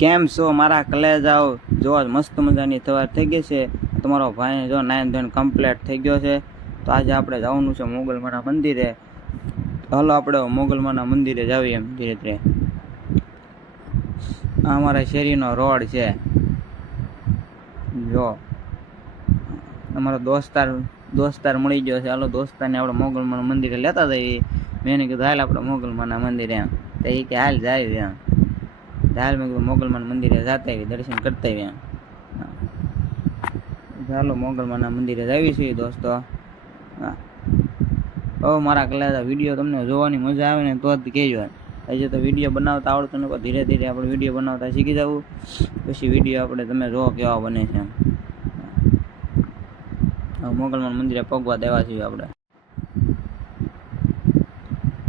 કેમ છો મારા કલેજાઓ? જો મસ્ત મજાની સવાર થઈ ગઈ છે. તમારો ભાઈ જો નાઈન ધોઈને કમ્પ્લીટ થઈ ગયો છે. તો આજે આપણે જવાનું છે મોગલમાના મંદિરે. હાલો આપણે મોગલમાના મંદિરે જાવીએ એમ ધીરે ધીરે. આ અમારા શેરીનો રોડ છે. જો અમારો દોસ્તાર મળી ગયો છે. હાલો દોસ્તારને આપણે મોગલમાના મંદિરે લેતા જઈએ. મેં એને કીધું હાલ આપણે મોગલમાના મંદિરે એમ. તો એ કે હાલ જાય એમ. હાલ મેં કીધું મોગલમાના મંદિરે જતા આવી, દર્શન કરતા આવી એમ. ચાલો મોગલમાના મંદિરે જાવી છીએ દોસ્તો. હા મારા કલેજા વિડીયો તમને જોવાની મજા આવે ને તો જ કહેજો. હજી તો વિડીયો બનાવતા આવડતું નથી, ધીરે ધીરે આપણે વિડીયો બનાવતા શીખી જવું. પછી વિડીયો આપણે તમે જો કેવા બને છે એમ. મોગલમાના મંદિરે પગવા દેવા છીએ આપણે.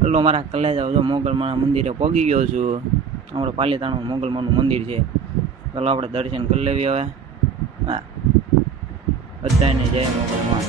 હલો મારા કલેજા જો મોગલમાના મંદિરે પગી ગયો છું. આપણે પાલીતાણામાં મોગલમાનું મંદિર છે. ચાલો આપણે દર્શન કરી લેવી હવે. હા બધાને જય મોગલમાં.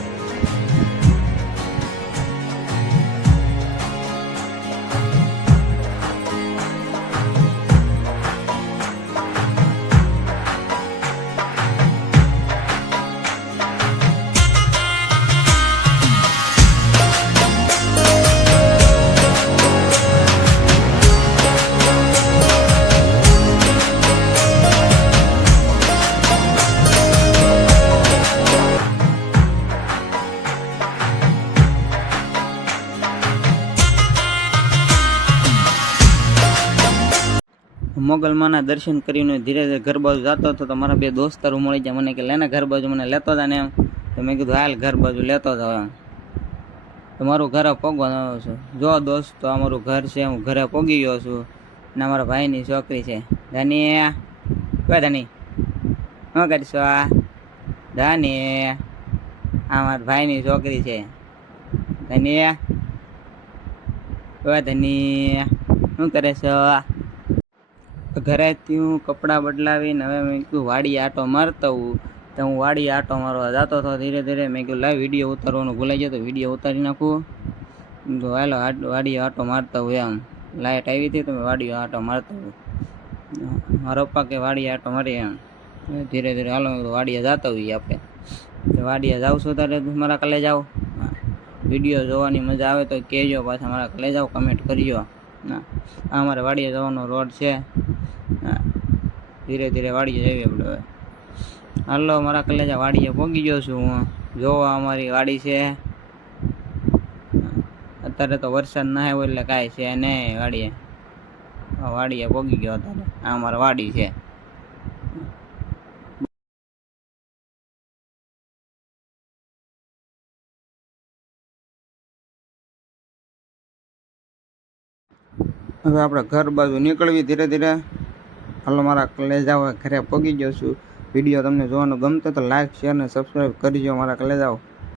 મોગલમાના દર્શન કરીને ધીરે ધીરે ઘર બાજુ જતો હતો તો મારા બે દોસ્તારો મળી ગયા. મને કે લેને ઘર બાજુ મને લેતો હતા ને એમ. તો મેં કીધું હાલ ઘર બાજુ લેતો જાવ એમ. તો મારું ઘરે પગવા આવ્યો છું. જો દોસ્તો આ મારું ઘર છે. હું ઘરે પગી ગયો છું. ને મારા ભાઈની છોકરી છે ધની. કોઈ ધની શું કરીશો? આ ધની આ મારા ભાઈની છોકરી છે ધની. કોઈ ધની શું કરે છો? ઘરેથી હું કપડાં બદલાવીને હવે મેં કીધું વાડી આટો મારતા હું. તો હું વાડી આટો મારવા જતો હતો ધીરે ધીરે. મેં કીધું લાવ વિડીયો ઉતારવાનું ભૂલાઈ ગયો તો વિડીયો ઉતારી નાખું. તો હાલો વાડી આટો મારતા હોય એમ. લાઇટ આવી હતી તો મેં વાડી આટો મારતા હોય. મારા પપ્પા કે વાડી આટો મારી એમ. ધીરે ધીરે હાલો મેં કીધું વાડીએ જતા હોઈએ આપણે. વાડીએ જાઉં છું ત્યારે મારા કલે જાઓ. વિડીયો જોવાની મજા આવે તો કહેજો. પાછા મારા કલે જાઓ કમેન્ટ કરજો. આ અમારે વાડીએ જવાનો રોડ છે. ધીરે ધીરે વાડીએ જઈએ આપણે હવે. હાલો મારા કલેજા વાડીએ પહોંચી ગયો છું હું. જોવા અમારી વાડી છે. અત્યારે તો વરસાદ ના આવ્યો એટલે કાંઈ છે નહીં વાડીએ. વાડીએ પહોંચી ગયો અત્યારે. આ અમારી વાડી છે. હવે આપણે ઘર બાજુ નીકળવી ધીરે ધીરે. હાલો મારા કલેજાઓ ઘરે પહોંચી ગયો છું. વિડીયો તમને જોવાનું ગમતો તો લાઈક શેર અને સબસ્ક્રાઈબ કરજો મારા કલેજાઓ.